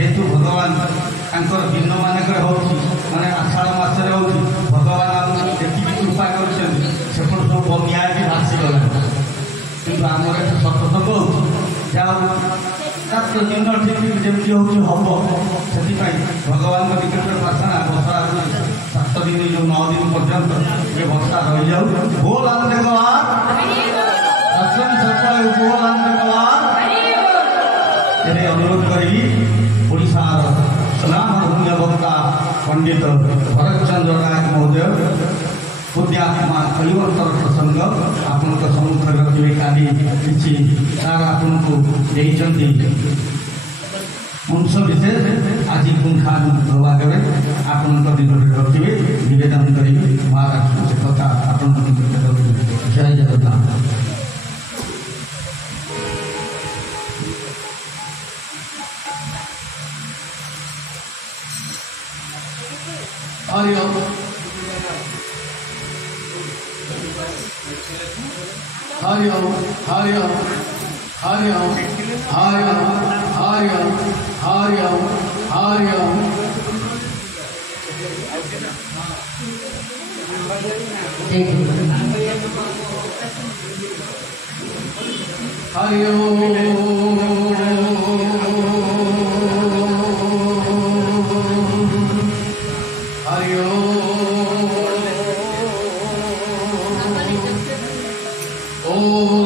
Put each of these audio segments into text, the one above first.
जेहेतु भगवान तांकर दिन मानक माने आषाढ़ मासरे हो भगवान आमको कृपा कर सब बनिया भासीगला कि आमर एट सतर्क हो जाओ दिन ठीक जमी हम से भगवान निकट प्रार्थना वर्षा 7 दिन जो 9 दिन पर्यंत ये वर्षा रही जाऊ बोल आनंद अनुरोध करी ओडिशार सुनामधन्य वक्ता पंडित भरत चंद्र नायक महोदय पुण्यात्मा कलिवर्तर प्रसंग आपण सम्मुख रखिए काली किसी तार आपन को अंश विशेष आज पुंखानुभाग आपण निकट रखिए निवेदन करी महाराज कथा आपण जय जगन्नाथ। हरि ओम हरि ओम हरि ओम हरि ओम हरि ओम हरि ओम हरि ओम हरि ओम हरि ओम Oh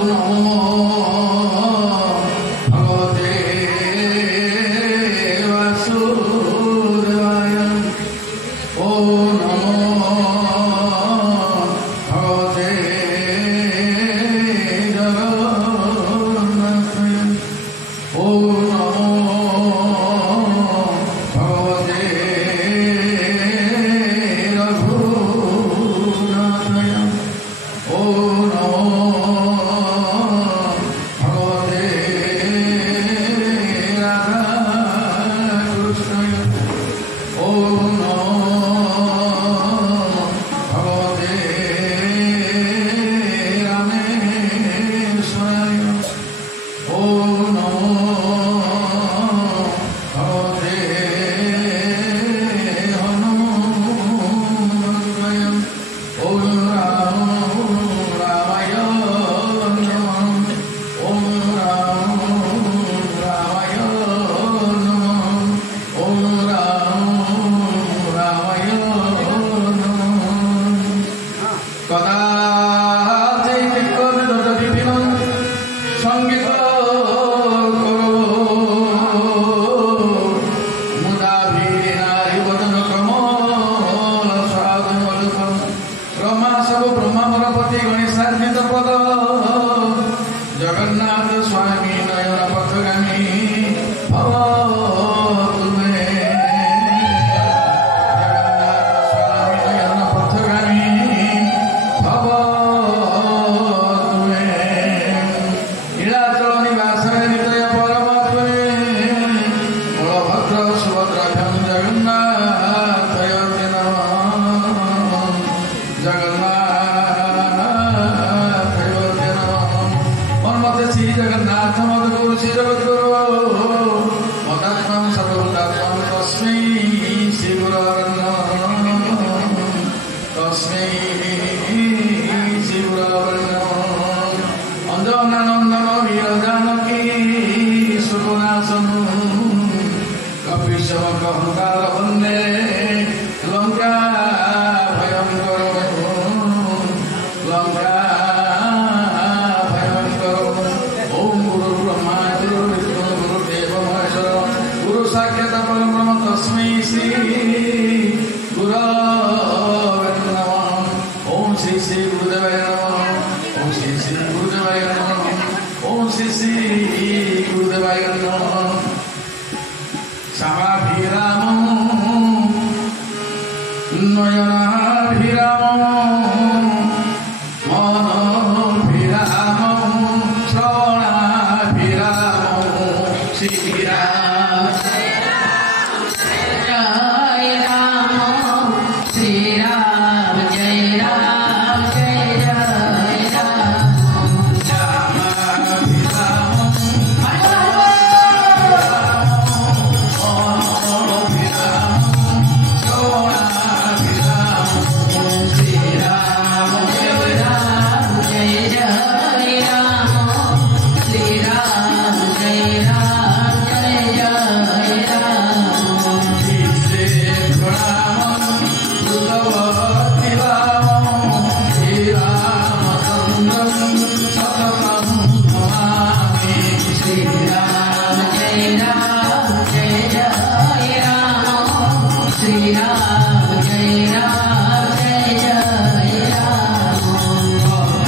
Sri Ram Jai Ram Jai Jai Ram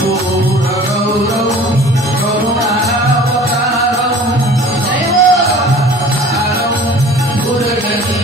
Gaura Gaura Gaura Avataram Jai Gaura Gurgati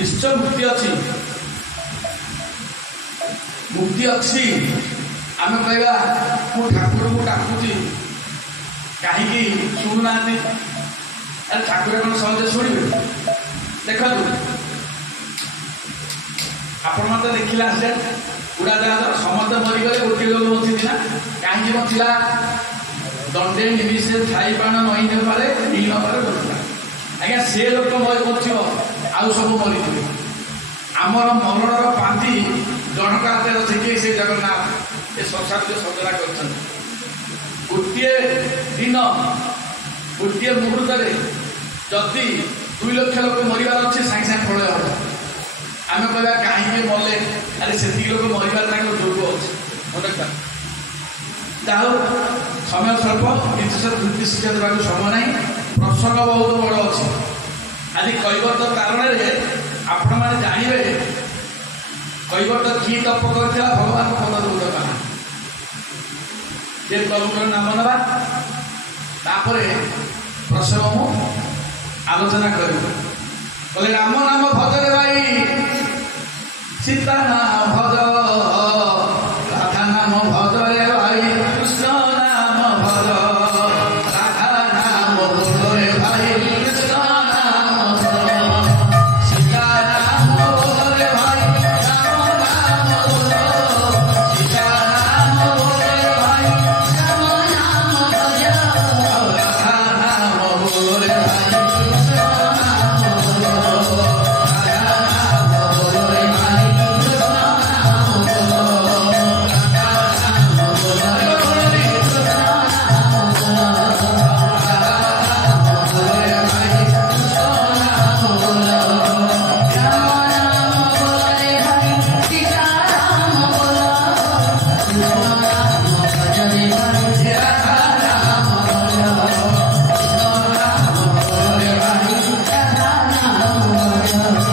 निश्चय मुक्ति अच्छी ମୁକ୍ତି ଅଛି। ଆମେ କହିବା ମୁଁ ଠାକୁରଙ୍କୁ ଡାକୁଛି କାହିଁକି ଶୁଣୁନାହାନ୍ତି? ଆରେ ଠାକୁର କ'ଣ ସହଜେ ଶୁଣିବେ? ଦେଖନ୍ତୁ ଆପଣ ମତେ ଦେଖିଲା ସେ ଉଡ଼ାଜାହାଜର ସମସ୍ତେ ମରିଗଲେ, ଗୋଟିଏ ଲୋକ ବଞ୍ଚିଛି ନା? କାହିଁକି ବଞ୍ଚିଲା? ଦଣ୍ଡେ ନିମିଷେ ଛାଇ ବାଣ ନଈ ନେବାରେ ନିଇ ନବାରେ ବଞ୍ଚିଲା। ଆଜ୍ଞା ସେ ଲୋକ ବଞ୍ଚିବ, ଆଉ ସବୁ ମରିଯିବେ। ଆମର ମରଣର ପାନ୍ତି ଜଣକ ହାତରେ ଅଛି, କି ସେ ଜଗନ୍ନାଥ ଏ ସଂସାରରେ ସଜନା କରିଛନ୍ତି। ଗୋଟିଏ ଦିନ ଗୋଟିଏ ମୁହୂର୍ତ୍ତରେ ଯଦି 2 ଲକ୍ଷ ଲୋକ ମରିବାର ଅଛି, ସାଙ୍ଗେ ସାଙ୍ଗେ ପ୍ରଳୟ ହେବ। ଆମେ କହିବା କାହିଁକି ମଲେ? ଆରେ ସେତିକି ଲୋକ ମରିବାର ତାଙ୍କର ଯୋଗ ଅଛି। ମନେ ଯାହା ହଉ ସମୟ ସ୍ୱଳ୍ପ, ଜିନିଷ ଯୁକ୍ତି ଶିକ୍ଷା ଦେବାକୁ ସମୟ ନାହିଁ। ପ୍ରସଙ୍ଗ ବହୁତ ବଡ଼ ଅଛି। ଆଜି କୈବର୍ତ୍ତ କାରଣରେ ଆପଣମାନେ ଜାଣିବେ କୈବର୍ତ୍ତ କି ତପ କରିଥିଲା ଭଗବାନଙ୍କ ପଦଦୂତ କଲା। ସେ ପ୍ରଭୁଙ୍କର ନାମ ନେବା, ତାପରେ ପ୍ରସଙ୍ଗ ମୁଁ ଆଲୋଚନା କରିବି। କହିଲେ ରାମ ନାମ ଭଜରେ ଭାଇ, ସୀତା ନାମ ଭଜ, ରାଧା ନାମ ଭଜରେ ଭାଇ, କୃଷ୍ଣ ନାମ ଭଜ, ରାଧା ନାମ ଭଜରେ ଭାଇ, କୃଷ୍ଣ ନାମ ଭଜ, ସୀତା ନାମ ଭଜରେ ଭାଇ, ରାମ ନାମ ଭଜ, ସୀତା ନାମ ଭଜରେ ଭାଇ, ରାମ ନାମ ଭଜ, ରାଧା ନାମ ଭଜରେ ଭାଇ, କୃଷ୍ଣ ନାମ ଭଜ, ରାଧା ନାମ ଭଜରେ ଭାଇ, କୃଷ୍ଣ ନାମ ଭଜ,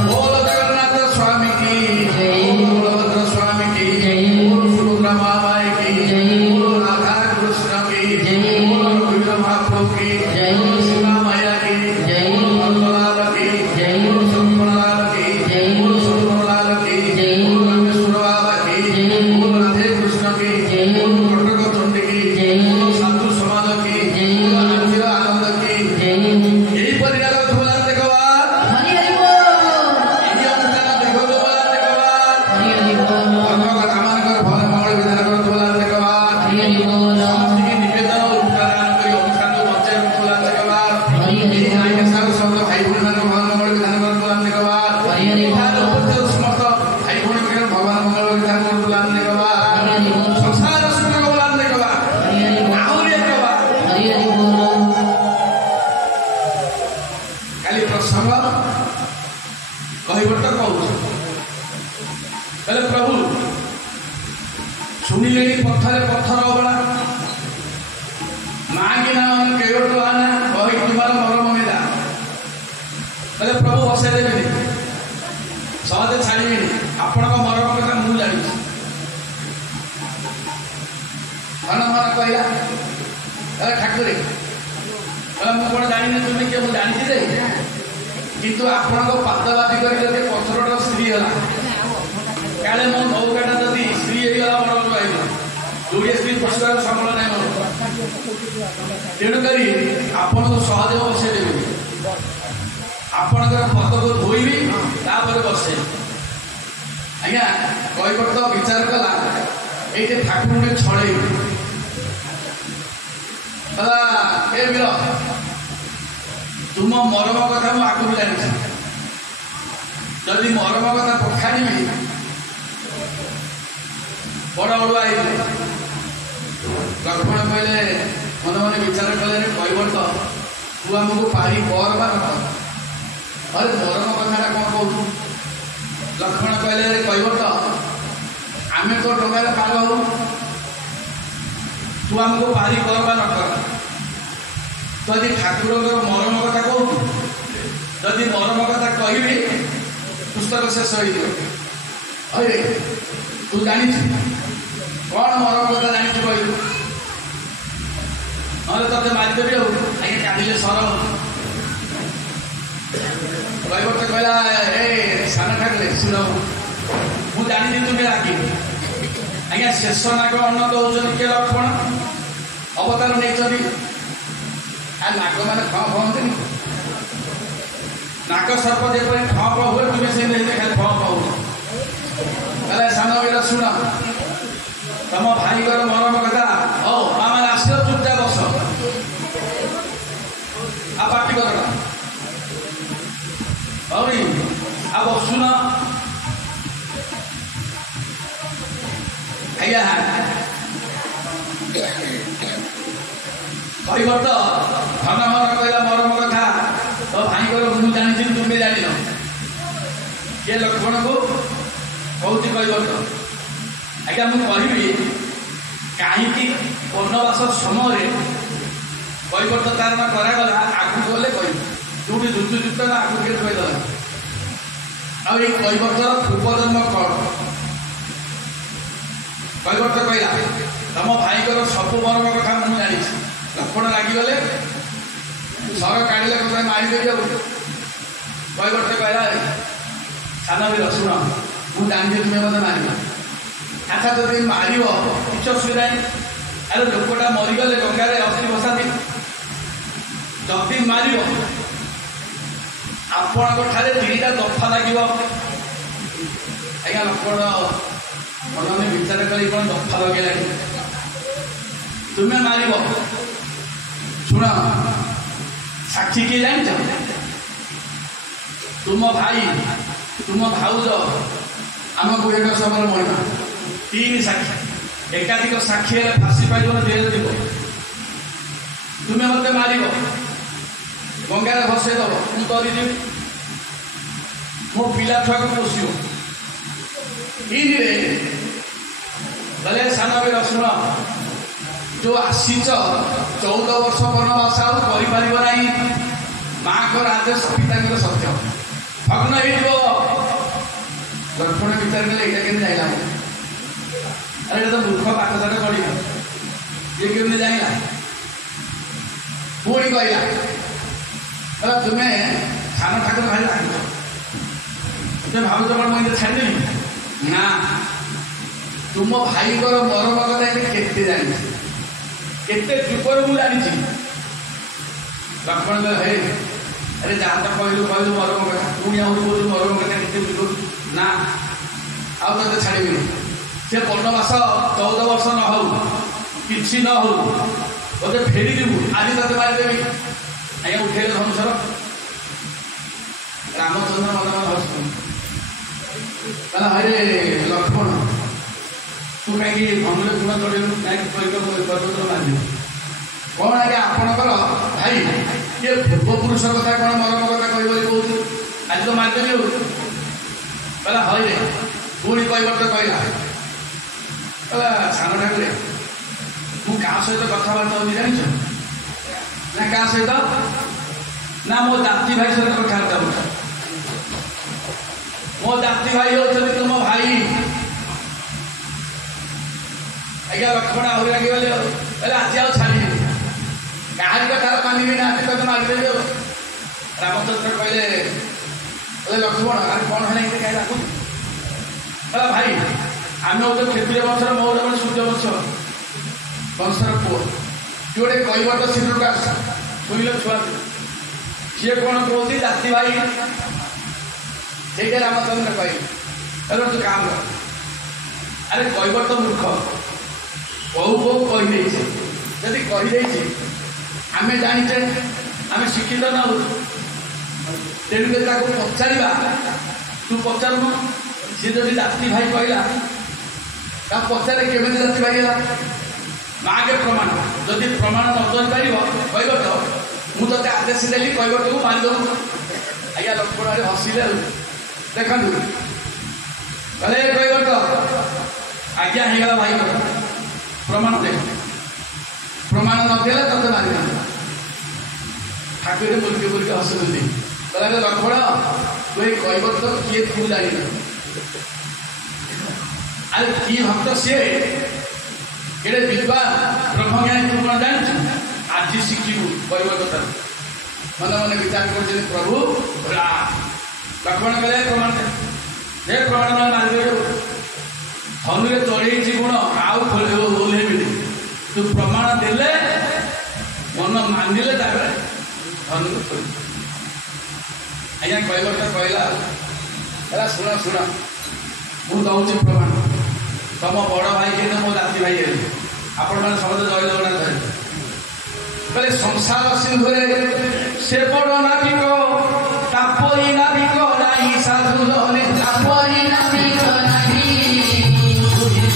बोलो जगन्नाथ स्वामी की बोलो बलभद्र स्वामी की बोलो सुभद्रा माई की बोलो राधा कृष्ण की बोलो रघुवीर महाप्रभु की बोलो सीता मैया की बोलो भक्तलाल की बोलो शंकरलाल की बोलो शंकरलाल की बोलो रामेश्वर बाबा की बोलो राधे कृष्ण की बोलो कटक चंडी की बोलो साधु समाज की बोलो आनंद आनंद की यही परिवार भोला देखवार କାଲି ପ୍ରସଙ୍ଗ କହିବଟ କହୁଛି। କହିଲେ ପ୍ରଭୁ ଶୁଣିଲେଣି ପଥରେ ପଥର ଅବଳା, ମାଗିନା କେଉଟ ଆନା କହି ତୁମାର ମରମ ମିଲା। କହିଲେ ପ୍ରଭୁ ବସେଇ ଦେବେନି, ସହଜେ ଛାଡ଼ିବେନି। ଆପଣଙ୍କ ମରମ କଥା ମୁଁ ଜାଣିଛି। ମନ ମନ କହିଲା ଠାକୁରେ, କହିଲା ମୁଁ କ'ଣ ଜାଣିନି ତୁମେ କିଏ? ମୁଁ ଜାଣିଛି ଯେ, କିନ୍ତୁ ଆପଣଙ୍କ ପାଦ ବାଜି କରି ଯଦି ପଥରଟା ସ୍ତ୍ରୀ ହେଲା, କାଳେ ମୋ ନୌକାଟା ଯଦି ସ୍ତ୍ରୀ ହେଇଗଲା ବଡ଼ ବଡ଼ ହେଇଯିବ। ଯୋଡ଼ିଏ ସ୍ତ୍ରୀ ପଶିବାକୁ ସମ୍ବଳ ନାହିଁ ମୋର। ତେଣୁକରି ଆପଣଙ୍କୁ ସହଜ ବସେଇ ଦେବି। ଆପଣଙ୍କର ପଦକୁ ଧୋଇବି, ତାପରେ ବସେଇବି। ଆଜ୍ଞା କୈବର୍ତ୍ତ ବିଚାର କଲା, ଏଇଠି ଠାକୁରଙ୍କୁ ଛଳେଇବି। କହିଲା ଏ ବୀର, ତୁମ ମରମ କଥା ମୁଁ ଆଗରୁ ଜାଣିଛି। ଯଦି ମରମ କଥା ପଖାଣିବି ବଡ଼ ଅଡ଼ୁଆ ହେଇଯିବ। ଲକ୍ଷ୍ମଣ କହିଲେ, ମନେ ମନେ ବିଚାର କଲେ, କୈବର୍ତ୍ତ ତୁ ଆମକୁ ପାରି କର ବା ନ କର। ଆରେ ମରମ କଥାଟା କ'ଣ କହୁଛୁ? ଲକ୍ଷ୍ମଣ କହିଲେ, କୈବର୍ତ୍ତ ଆମେ ତ ଟଙ୍କାରେ ପାର ହଉ, ତୁ ଆମକୁ ପାରି କର ବା ନ କର। ତୁ ଆଜି ଠାକୁରଙ୍କର ମରମ କଥା କହୁଛୁ। ଯଦି ମରମ କଥା କହିବି ପୁସ୍ତକ ଶେଷ ହେଇଯିବ। ଅରେ ତୁ ଜାଣିଛୁ କ'ଣ ମରମ କଥା ଜାଣିଛୁ କହିଲୁ, ନହେଲେ ତତେ ମାରିଦେବି। ଆଉ ଆଜ୍ଞା କାନ୍ଦିଲେ ସର। କୈବର୍ତ୍ତ କହିଲା, ଏ ସାନ ଠାକୁରେ ଶୁଣ, ମୁଁ ଜାଣିନି ତୁମେ ରାଗି, ଆଜ୍ଞା ଶେଷ ନାଗ ଅନ୍ନ ଦଉଛନ୍ତି କିଏ? ଲକ୍ଷ୍ମଣ ଅବତାର ନେଇଛନ୍ତି। ଆଉ ନାଗମାନେ ଫଁ ଫହନ୍ତିନି? ନାଗ ସର୍ପ ଯେପରି ଫଁ ଫ ହୁଏ ତୁମେ ସେମିତି ଖାଲି ଫଁ ଫ ହୁଅ। ତାହେଲେ ସାନ ଭାଇର ଶୁଣ, ତମ ଭାଇଙ୍କର ମରମ କଥା। ହଉ ମାମାନେ ଆସିବ, ଚୁପଚାପ ବସ, ଆଉ ପାଟି କର ହଉନି, ଆଉ ବସୁନ। ଆଜ୍ଞା କହିବ ତ ଧନ ମନ କହିଲା ମରମ କଥା। ତ ଭାଇଙ୍କର ମୁଁ ଜାଣିଛି ତୁମେ ଜାଣିନ। କିଏ ଲକ୍ଷ୍ମଣକୁ କହୁଛି କହିବ ତ? ଆଜ୍ଞା ମୁଁ କହିବି କାହିଁକି ବନବାସ ସମୟରେ କୈବର୍ତ୍ତ ତାରଣ କରାଗଲା। ଆଗକୁ ଗଲେ କହିବି, ଯୋଉଠି ଯୁକ୍ତ ନା ଆଗକୁ କିଏ କହିଦେଲା। ଆଉ ଏଇ କୈବର୍ତ୍ତର ପୂର୍ବଜନ୍ମ କଣ? କୈବର୍ତ୍ତ କହିଲା ତମ ଭାଇଙ୍କର ସବୁ ମର୍ମ କଥା ମୁଁ ଜାଣିଛି। ଲକ୍ଷ୍ମଣ ରାଗିଗଲେ, ସର କାଢିଲେ କଥା ମାରିଦେବି। ଆଉ କୈବର୍ତ୍ତ କହିଲା ସାନ ବୀର ଶୁଣ, ମୁଁ ଜାଣିଛି ତୁମେ ମୋତେ ମାରିବ। ଆଚ୍ଛା ଯଦି ମାରିବ କିଛି ଅସୁବିଧା ନାହିଁ। ଆରେ ଲୋକଟା ମରିଗଲେ ଗଙ୍ଗାରେ ଅସ୍ଥି ବସାନ୍ତି। ଯଦି ମାରିବ ଆପଣଙ୍କ ଠାରେ 3ଟା ଦଫା ଲାଗିବ। ଆଜ୍ଞା ଲକ୍ଷ୍ମଣ ମନରେ ବିଚାର କରି କ'ଣ ଦଫା ଲଗେଇଲାଣି? ତୁମେ ମାରିବ, ଶୁଣ ସାକ୍ଷୀ କିଏ ଜାଣିଛ? ତୁମ ଭାଇ, ତୁମ ଭାଉଜ, ଆମ 20 ସମୟର ମହିମା। 3 ସାକ୍ଷୀ। ଏକାଧିକ ସାକ୍ଷୀ ହେଲେ ଫାଶୀ ପାଇବ, ଜେଲ ଯିବ। ତୁମେ ମୋତେ ମାରିବ, ଗଙ୍ଗାରେ ଭସେଇ ଦେବ, ମୁଁ ତରିଯିବି, ମୋ ପିଲା ଛୁଆକୁ ପୋଷିବ। 3ରେ କହିଲେ ସାନ ବୀର ଶୁଣ, ଯୋଉ ଆସିଛ 14 ବର୍ଷ ବନବାସ ଆଉ କରିପାରିବ ନାହିଁ। ମାଙ୍କର ଆଦେଶ, ପିତାଙ୍କର ସତ୍ୟ, ଭଗ୍ନ ହେଇଯିବ। ଲକ୍ଷ୍ମଣ ବିଚାର କଲେ ଏଇଟା କେମିତି ଯାଇଲା? ଆରେ ଏଇଟା ତ ମୂର୍ଖ ପାଠଶାଠ ପଢିବ, ଇଏ କେମିତି ଯାଇଲା? ପୁଣି କହିଲା ତୁମେ ସାନ ଠାକୁର ଭାଇ ଲାଗୁଛ, ତୁମେ ଭାବୁଛ କ'ଣ ମୁଁ ଏମିତି ଛାଡ଼ିଦେବି? ନା, ତୁମ ଭାଇଙ୍କର ମରମ କଥା ଏଠି କେତେ ଜାଣିଛି, କେତେ ଯୁଗରୁ ମୁଁ ଜାଣିଛି। ଲକ୍ଷ୍ମଣ କହିଲେ ହେ ଆରେ ଯାହା ତ କହିଲୁ କହିଲୁ ମରମ କଥା, ପୁଣି ଆହୁରି କହୁଛୁ ମରମ କଥା କେତେ ଯୁଗରୁ? ନା, ଆଉ ତତେ ଛାଡ଼ିବିନି। ସେ ବନବାସ 14 ବର୍ଷ ନ ହଉ, କିଛି ନ ହଉ, ତତେ ଫେରିଯିବୁ, ଆଜି ତତେ ମାରିଦେବି। ଆଜ୍ଞା ଉଠେଇଲେ ଧନୁଷର। ରାମଚନ୍ଦ୍ର ମନେ ମନେ ହସୁଛନ୍ତି। କହିଲା ହରେ ଲକ୍ଷ୍ମଣ, ତୁ କାହିଁକି ଧନୁରେ ଗୁଣ ଚଢ଼େଇଲୁ? କାହିଁକି କୈବର୍ତ୍ତ ମାରିଲୁ? କ'ଣ ଆଜ୍ଞା ଆପଣଙ୍କର ଭାଇ କିଏ ପୂର୍ବପୁରୁଷ କଥା କ'ଣ ମରମ କଥା କହିବ କହୁଛୁ? ଆଜି ତ ମାରିଦେବି। ଆଉ କହିଲା ହଇରେ। ପୁଣି କୈବର୍ତ୍ତ କହିଲା ସାନ ଠାକୁରେ, ମୁଁ କାହା ସହିତ କଥାବାର୍ତ୍ତା ହଉଛି ଜାଣିଛ ନା? କାହା ସହିତ ନା? ମୋ ଜାତି ଭାଇ ସହିତ କଥାବାର୍ତ୍ତା ହଉଛି। ମୋ ଜାତି ଭାଇ ହଉଛନ୍ତି ତୁମ ଭାଇ। ଆଜ୍ଞା ଲକ୍ଷ୍ମଣ ଆହୁରି ଲାଗିଗଲେ, କହିଲେ ଆଜି ଆଉ ଛାଡ଼ିବି, କାହାରି କଥାରେ ମାନିବି ନା, ଆଜି ତତେ ମାରିଦେବି। ଆଉ ରାମଚନ୍ଦ୍ର କହିଲେ ଲକ୍ଷ୍ମଣ ଆରେ କ'ଣ ହେଲା ଏମିତି କାହିଁ ଲାଗୁଛି? କହିଲା ଭାଇ ଆମେ ହଉଛୁ କ୍ଷତ୍ରିୟ ବଂଶର, ମୋର ଗୋଟେ ସୂର୍ଯ୍ୟ ବଂଶର ପୁଅ। ତୁ ଗୋଟେ କୈବର୍ତ୍ତ ସିଂହକୁ ଆସ, ଶୁଣିଲ ଛୁଆ, ସିଏ କ'ଣ କହୁଛି ଜାତି ଭାଇ। ସେଇଟା ରାମଚନ୍ଦ୍ର କହିଲେ ତୁ କାମ କର। ଆରେ କୈବର୍ତ୍ତ ମୂର୍ଖ, କୋଉ କୋଉ କହିଦେଇছে, ଯଦି କହିଦେଇଛି ଆମେ ଜାଣିଛେ, ଆମେ ଶିକ୍ଷିତ ନ ହଉ, ତେଣୁକରି ତାକୁ ପଚାରିବା। ତୁ ପଚାରୁନୁ, ସିଏ ଯଦି ଜାତି ଭାଇ କହିଲା ତାକୁ ପଚାରେ କେମିତି ଜାତି ଭାଇ ହେଲା? ମାଗେ ପ୍ରମାଣ, ଯଦି ପ୍ରମାଣ ନ କରିପାରିବ କୈବର୍ତ୍ତ, ମୁଁ ତତେ ଆଦେଶ ଦେଲି କୈବର୍ତ୍ତକୁ ମାରିଦେବୁ। ଆଜ୍ଞା ଲକ୍ଷ୍ମଣ ଆରେ ହସିଲେ। ଆଉ ଦେଖନ୍ତୁ କହିଲେ କୈବର୍ତ୍ତ ଆଜ୍ଞା ହେଇଗଲା ଭାଇ, ପ୍ରମାଣ ଦେ, ପ୍ରମାଣ ନଦେଲେ ତତେ ମାରିଥାନ୍ତି। ଠାକୁର ବୁଲିକି ବୁଲିକି ହସୁଛନ୍ତି। କହିଲେ ଲକ୍ଷ୍ମଣ ତୁ ଏଇ କୈବର୍ତ୍ତ କିଏ ତୁ ଜାଣିନ? ଆରେ କି ଭକ୍ତ ସିଏ, କେଡ଼େ ବିଦ୍ୱାନ ବ୍ରହ୍ମଜ୍ଞାନୀ, ତୁ କ'ଣ ଜାଣିଛୁ? ଆଜି ଶିଖିବୁ କୈବର୍ତ୍ତ ଠାରୁ। ମନେ ମନେ ବିଚାର କରୁଛନ୍ତି ପ୍ରଭୁ। ଲକ୍ଷ୍ମଣ କହିଲେ ପ୍ରମାଣ ଦେ, ପ୍ରମାଣ ନ ମାରିଦେବି। ଧନୁରେ ଚଢ଼େଇଛି ଗୁଣ ଆଉ ଓହ୍ଲେଇବିନି। ତୁ ପ୍ରମାଣ ଦେଲେ ମନ ମାନିଲେ ତାପରେ ଧନୁକୁ ଖୋଲି। ଆଜ୍ଞା କହିବାଟା କହିଲା ହେଲା ଶୁଣ ଶୁଣ ମୁଁ ଦଉଛି ପ୍ରମାଣ। ତମ ବଡ଼ ଭାଇ କିନ୍ତୁ ମୋ ଜାତି ଭାଇ ହେଲେ ଆପଣମାନେ ସମସ୍ତେ ଜୟ ଜଗନ୍ନାଥ ହେଲେ। କହିଲେ ସଂସାର ସିନ୍ଧୁରେ ସେ ବଡ଼ ନାବିକ ତାପରି ନାବିକ ନାହିଁ ସାଧୁ ଜନେ ତାପରି ନାବିକ ନାହିଁ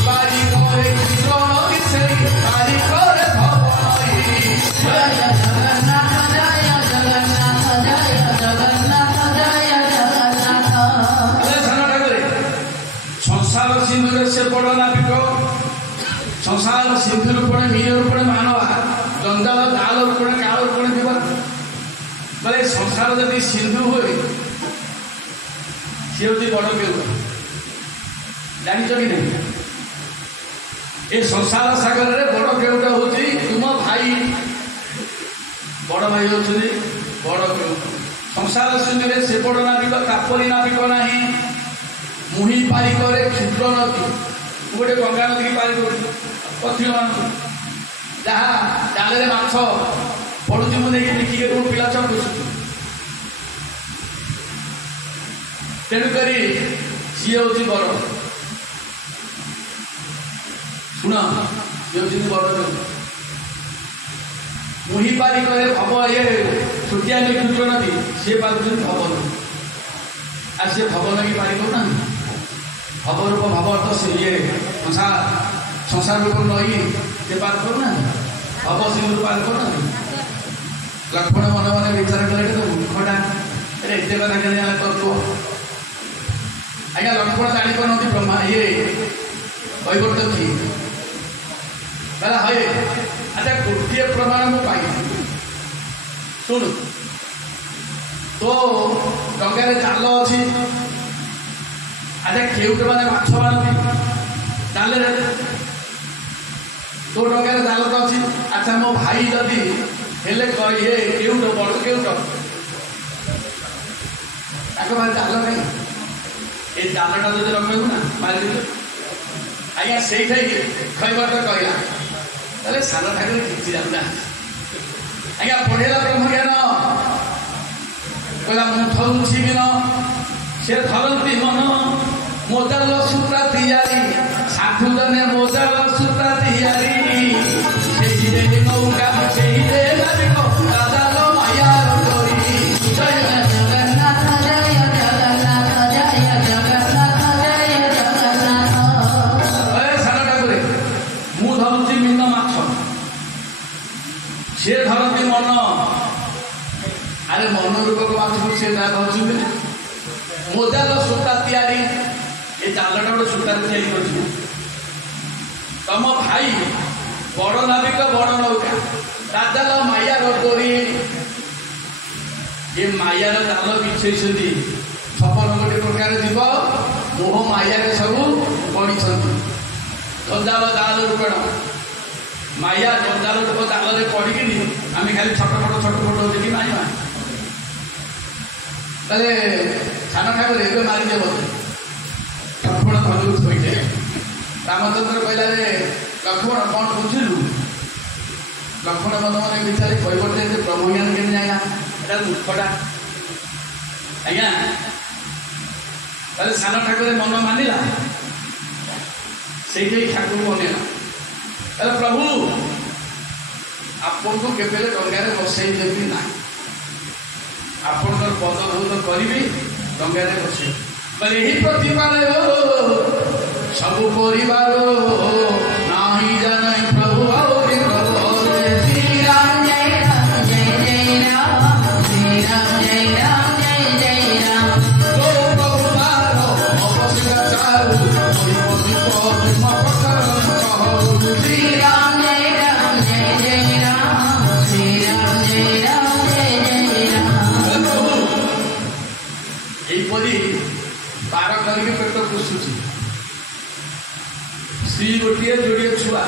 ପାରିକରେ କ୍ଷୀରଣ ସେଇ ପାରିକରେ ଭବନଇ। ଜୟ ଜଗନ୍ନାଥ ଜୟ ଜଗନ୍ନାଥ ଜୟ ଜଗନ୍ନାଥ ଜୟ ଜଗନ୍ନାଥ। ସଂସାର ସିନ୍ଧୁରେ ସେ ବଡ଼ ନାବିକ ସଂସାର ସିନ୍ଧୁ ରୂପଣେ ମୀର ରୂପଣେ ମାନବା ଜଞ୍ଜାଳ ଜାଲ ରୂପଣେ କାଳ ରୂପଣେ ଥିବା। ବୋଲେ ସଂସାର ଯଦି ସିନ୍ଧୁ ହୁଏ ସିଏ ହେଉଛି ବଡ଼ କେଉଟ। ଜାଣିଛ କି ନାହିଁ? ଏ ସଂସାର ସାଗରରେ ବଡ଼ କେଉଟ ହେଉଛି ତୁମ ଭାଇ। ବଡ଼ ଭାଇ ହେଉଛନ୍ତି ବଡ଼ କେଉଟ। ସଂସାର ସିନ୍ଧୁରେ ସେ ବଡ଼ ନାବିକ ତାପରି ନାବିକ ନାହିଁ ମୁହିଁ ପାରିକରେ କ୍ଷୁଦ୍ର ନଦୀ। ମୁଁ ଗୋଟେ ଗଙ୍ଗା ନଦୀକି ପାରି କରୁଛି ପଥିମାନଙ୍କୁ ଯାହା ଜାଲରେ ମାଛ ପଡ଼ୁଛି ମୁଁ ନେଇକି ବିକିକି ମୋ ପିଲା ଛୁଆ ପୋଷୁଛୁ। ତେଣୁକରି ସିଏ ହେଉଛି ବଡ଼। ଶୁଣ ସିଏ ହେଉଛନ୍ତି ବଡ଼ କେଉଟ। ମୁହିଁ ପାରିକରେ ଭବ ଇଏ ଛୋଟିଆ କ୍ଷୁଦ୍ର ନଦୀ ସିଏ ପାରୁଛନ୍ତି ଭବ ନଦୀ। ଆଉ ସିଏ ଭବ ନଦୀ ପାରି କରୁନାହାନ୍ତି। ଭବରୂପ ଭବ ଅର୍ଥ ସେ ଇଏ ସଂସାର ରୂପ ନଈ ସେ ପାର କରୁନାହାନ୍ତି। ଭବ ସିନ୍ଧୁ ପାର କରୁନାହାନ୍ତି। ଲକ୍ଷ୍ମଣ ମନେ ମନେ ବିଚାର କଲେ ତ ମୂର୍ଖଟା ଏତେ କଥା କେମିତି ଆମେ କରୁଥିବ। ଆଜ୍ଞା ଲକ୍ଷ୍ମଣ ଜାଣିପାରୁନାହାନ୍ତି ବ୍ରହ୍ମା ଇଏ ବୈବର୍ତ କିଏ କହିଲା ହଏ। ଆଚ୍ଛା ଗୋଟିଏ ପ୍ରମାଣ ମୁଁ ପାଇଲି ଶୁଣୁ। ତୋ ଡଙ୍ଗାରେ ଜାଲ ଅଛି। ଆଚ୍ଛା କେଉଟ ମାନେ ମାଛ ମାରନ୍ତି ଜାଲରେ। ତୋ ଡଙ୍ଗାରେ ଜାଲ ତ ଅଛି। ଆଚ୍ଛା ମୋ ଭାଇ ଯଦି ହେଲେ ଇଏ କେଉଟ ବଡ଼ କେଉଟ ତାଙ୍କ ପାଖରେ ଜାଲ ନାହିଁ। ଏ ଜାଲଟା ଯଦି ରଖିବୁ ନା ମାରିଦେବେ। ଆଜ୍ଞା ସେଇଠାଇ ଖୈବର୍ତ କହିଲା ତାହେଲେ ସାନ ଠାକୁର କିଛି ଜାଣୁନାହାନ୍ତି। ଆଜ୍ଞା ପଢ଼େଇଲା ବ୍ରହ୍ମଜ୍ଞାନ କହିଲା ମୁଁ ଥରୁଛି ବିନ ସେ ଧରନ୍ତି ମନ ମୋଜାଲ ସୂତା ତିଆରି ସାଧୁ ଜନେ ମୋଜାଲ ସୂତା ତିଆରି ସେଇରେ ନୌକା ସେଇରେ ନାବିକ ରାଜାଲ ମାୟାର ଡୋରି। ଜୟ ଜଗନ୍ନାଥ ଜୟ ଜଗନ୍ନାଥ ଜୟ ଜଗନ୍ନାଥ ଜୟ ଜଗନ୍ନାଥ। ସାନ ଠାକୁରେ ମୁଁ ଧରୁଛି ମିନ ମାଛ ସିଏ ଧରନ୍ତି ମନ। ଆରେ ମନ ରୂପକ ମାଛକୁ ସିଏ ନା ଧରୁଛନ୍ତି। ମୋଜାଲ ସୂତା ତିଆରି ଏ ଜାଲଟା ଗୋଟେ ସୂତାରେ ତିଆରି କରୁଛି। ତମ ଭାଇ ବଡ଼ ନାବିକ ବଡ଼ ନୌକା ରାଜାଲ ମାୟାର ଡୋରି। ଏ ମାୟାର ଜାଲ ବିଛେଇଛନ୍ତି। 56 ପ୍ରକାର ଜୀବ ମୋହ ମାୟାରେ ସବୁ ପଡ଼ିଛନ୍ତି। ଜଞ୍ଜାଳ ଜାଲ ରୂପଣ ମାୟା ଜଞ୍ଜାଳ ରୂପ ଜାଲରେ ପଡ଼ିକିନି ଆମେ ଖାଲି ଛୋଟ ଫଟ ଦେଖି ମାରିବା। ତାହେଲେ ସାନ ଠାକୁର ଏବେ ମାରିଦେ ବୋଧେ ଲକ୍ଷ୍ମଣ ଧନୁକୁ ଥୋଇଲେ। ରାମଚନ୍ଦ୍ର କହିଲା ରେ ଲକ୍ଷ୍ମଣ କ'ଣ ବୁଝିଲୁ? ଲକ୍ଷ୍ମଣ ମନ ମନେ ବିଚାରେ କହିବଟେ ଯେ ବ୍ରହ୍ମଜ୍ଞାନ କେମିତି ଜାଣିଲା ଏଟା ମୂର୍ଖଟା। ଆଜ୍ଞା ତାହେଲେ ସାନ ଠାକୁର ମନ ମାନିଲା। ସେଇଠି ଠାକୁର ମନେଇଲା। ତାହେଲେ ପ୍ରଭୁ ଆପଣଙ୍କୁ କେବେ ଡଙ୍ଗାରେ ବସେଇ ଦେବି ନାହିଁ। ଆପଣଙ୍କର ପଦ ଧୌତ କରିବି ଡଙ୍ଗାରେ ବସେଇ। କହିଲେ ଏହି ପ୍ରତିପାଳୟ ସବୁ ପରିବାର ନାହିଁ ଜାନେ ପ୍ରଭୁ ଆହୁରି ପ୍ରଭୁ। ଶ୍ରୀରାମ ଜୟ ରାମ ଜୟ ଜୟ ରାମ ଶ୍ରୀରାମ ଜୟ ରାମ ଜୟ ଜୟ ରାମ। ପ୍ରଭୁ ମାର ଅବଶ୍ୟ ଚାରୁ ଶ୍ରୀରାମ ଜୟ ରାମ ଜୟ ଜୟ ରାମ ଶ୍ରୀରାମ ଜୟ ରାମ ଜୟ ଜୟ ରାମ। ଏଇପରି ବାର କରିକି ପେଟ ପୋଷୁଛି। ସ୍ତ୍ରୀ ଗୋଟିଏ ଯୋଡ଼ିଏ ଛୁଆ।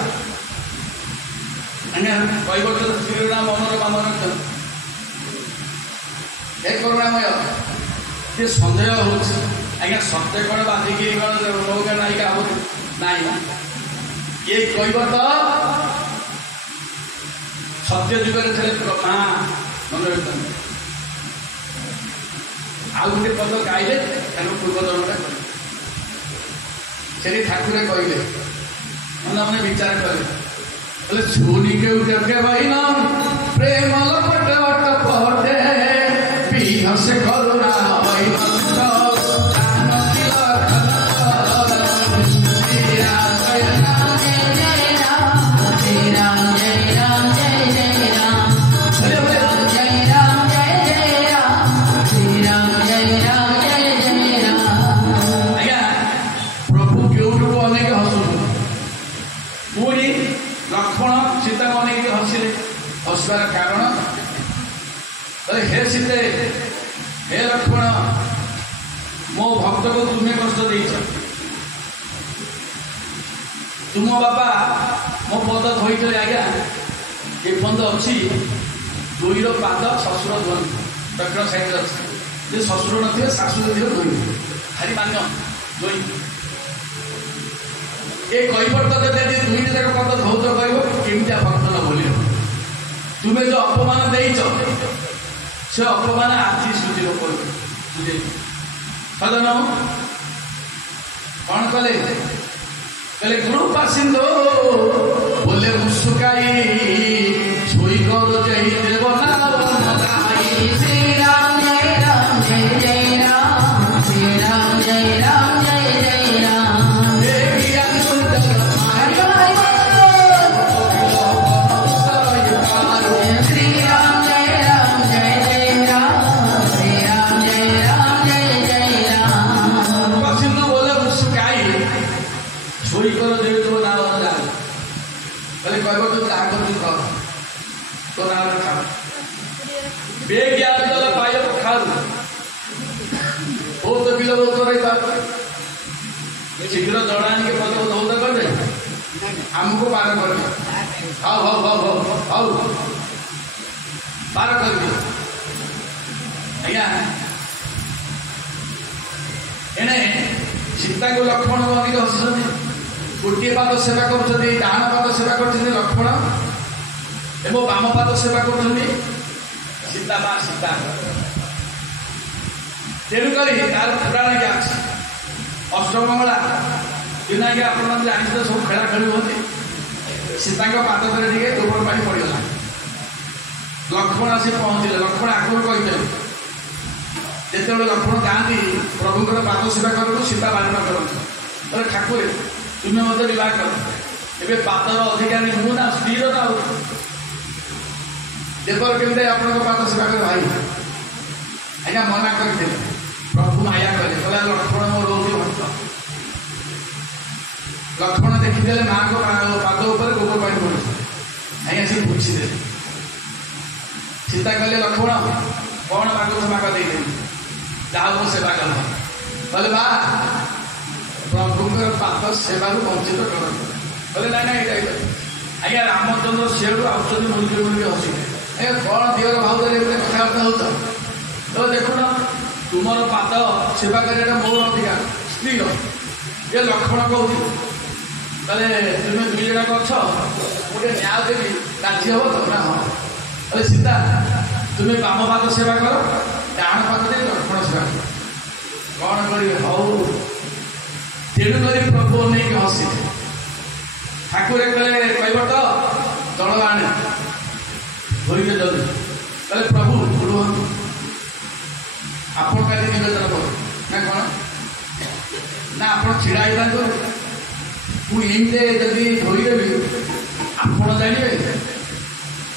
ଆଜ୍ଞା କହିବର୍ତ୍ତ ସ୍ତ୍ରୀର ନାମ ମନର ବାମରକ୍ତ। ହେ କରୁଣାମୟ ଟିକେ ସନ୍ଦେହ ହେଉଛି। ଆଜ୍ଞା ସତ୍ୟ କ'ଣ ବାଧିକି କ'ଣ ନୌକା ନାୟିକା ହବ ନାଇଁ ଇଏ କୈବର୍ତ୍ତ ସତ୍ୟ ଯୁଗରେ ଥିଲେ ମା ମନେ ରଖିଥାନ୍ତି। ଆଉ ଗୋଟେ ପଦ ଗାଇଲେ ତାଙ୍କ ପୂର୍ବ ଜନ୍ମଟା କହିଲେ ସେଠି ଠାକୁରେ କହିଲେ ମନେ ମନେ ବିଚାର କଲେ बोले छूनी के उठे के बहिना प्रेम लपट वट पटे पीह से करुणा बहिना हसबार कारण हे सीते हे लक्ष्मण मो भक्त को तुम्हें कष्ट देच तुम बापा मो पद धोई आज्ञा ये पद अच्छी दुईर पाद शशुर धोनी दक्षिण साइड अच्छी शशुर नी शाशु धोई भारी मान्य धोई ये कैवर्त यदि दुईट जाक पद धौच कह केमिया भक्त न भूल तुम्हें जो अपमान देच से अपमान आज सुझीव बुझे सदन कौन कले कले कृपा सिंधु बोले मुस्काई छुई कर जय देवना श्री राम जय राम जय जय राम श्री राम जय राम जय जय राम शीघ्र जड़ान के पद दौद कर दे आमको पार कर हाउ हाउ हाउ हाउ पार कर दियो आज्ञा एने सीता को लक्ष्मण अधिक हसुच्च गोटे पाद सेवा कर डाण पाद सेवा कर लक्ष्मण एवं बाम पाद सेवा कर सीता मा सीता तेणुक तार पुराण क्या अच्छी अष्टमंगला दिन आगे आप जानते सब खेला खेली होती सीता पाद तले टे गोबर पानी पड़गला लक्ष्मण आसी पहुँचले लक्ष्मण आगुरी कहते जिते लक्ष्मण जाती प्रभुंर पाद सेवा करूँ सीता बारण करते बोले ठाकुर तुम्हें मत विवाह कर ए पादर अधिकारी मु ना स्त्री ना देवर केमती आप पाद सेवा कर भाई आज्ञा मना करते प्रभु माया कले कहला लक्ष्मण मोर रोगी भक्त लक्ष्मण देखीदे माँ को पाद गोबर पानी पड़े आज्ञा से पूछीदे सीता कहले लक्ष्मण कौन मागो माग दे जहाँ को सेवा कर कहले बा प्रभुंर पाद सेवार वंचित कर बोले ना ना ये आज्ञा रामचंद्र सीआड़ू आसुँच मुलकी मुलकी हसिले आज्ञा कौन दिवर भाव कथबार्ता हो तो देखुन तुमर पाद सेवा करने मोर अधिकार स्त्री ये लक्ष्मण कहूँ कहले तुम्हें दुई जन अच्छ गोटे न्याय देवी राजी हम तो ना हाँ कहले सीता तुम्हें बाम पाद सेवा कर डाण पाद दे लक्ष्मण सेवा कर कौन कर हौ तेणुक प्रभु नहीं हसी ठाकुर कहले कैवर्त जल आने धोइले जल्दी कहले प्रभु रुहतु आपण काली निवेदन कर ना कौन ना आप छिड़ा था पुणी एमती जदि धोईदेवी आपण जानवे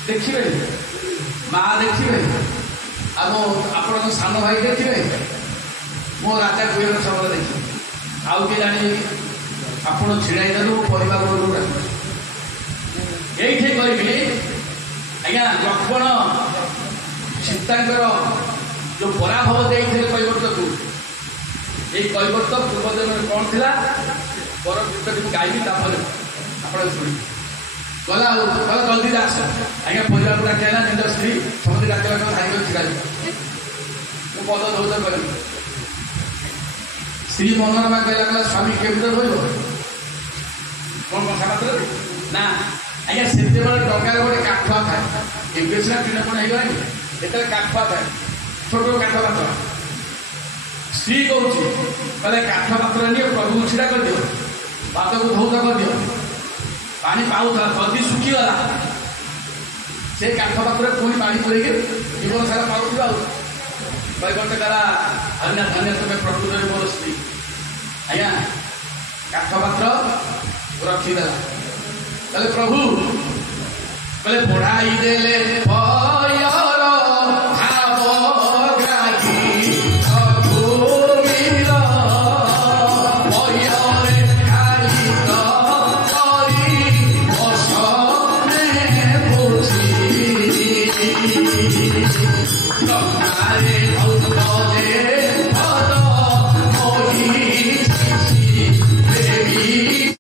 देखिए माँ देखिए आप सान भाई देखिए मो राजा गुहर सब देखिए आउ किए जाने आपण छिड़ा था मो परिवार ये कहि आज्ञा लक्ष्मण सीतांकर जो पराभव देते कैवर्त को ये कैवर्त पूर्वजन्म कौन था पर गीत गायबी तापर आप शुणी गला जल्दी आस आज्ञा परिवार को डाक निज स्त्री समझे डाकला भाई छिड़ा मु पद धौच कर स्त्री मनोरमा कहला स्वामी केमी रोक ନା ଆଜ୍ଞା ସେତେବେଳେ ଡଙ୍ଗାରେ ଗୋଟେ କାଠୁଆ ଥାଏ, ଏବେ ସିନା ଟିଣପଣ ହେଇଗଲାଣି, ସେତେବେଳେ କାଠୁଆ ଥାଏ, ଛୋଟ କାଠ ପାତ୍ର। ସ୍ତ୍ରୀ କହୁଛି କହିଲେ କାଠ ପାତ୍ର ନିଅ, ପ୍ରଭୁକୁ ଛିଡ଼ା କରିଦିଅ, ପାଦକୁ ଧୌତ କରିଦିଅ। ପାଣି ପାଉଥିଲା, ଯଦି ଶୁଖିଗଲା ସେ କାଠ ପାତ୍ରରେ ପୁଣି ପାଣି ପୁରେଇକି ଜୀବନ ସାରା ପାଉଥିବା। ଆଉ କହିବଟେ ତାରା ଧନ୍ୟ ଧନ୍ୟ ତୁମେ ପ୍ରକୃତରେ ମୋର ସ୍ତ୍ରୀ। ଆଜ୍ଞା କାଠ ପାତ୍ର ରଖିଦେଲା। କହିଲେ ପ୍ରଭୁ କହିଲେ ବଢାଇ ଦେଲେ